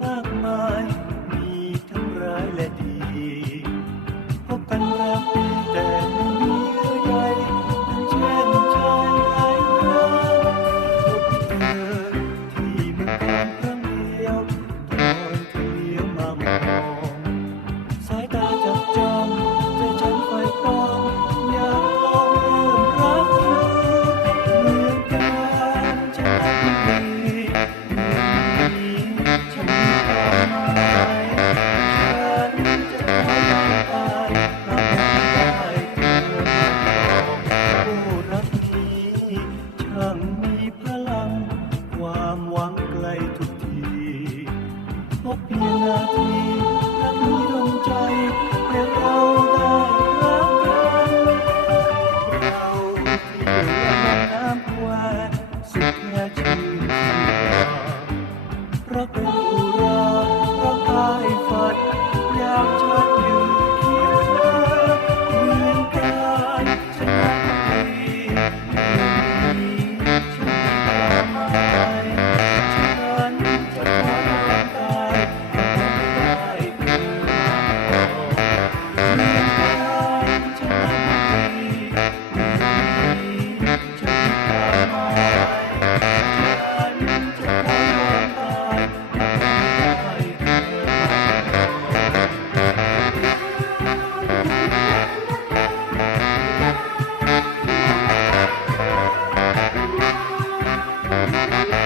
Mama. ช่งมีพลัง ความหวังไกลทุกทีพบเพียงนาที Bye.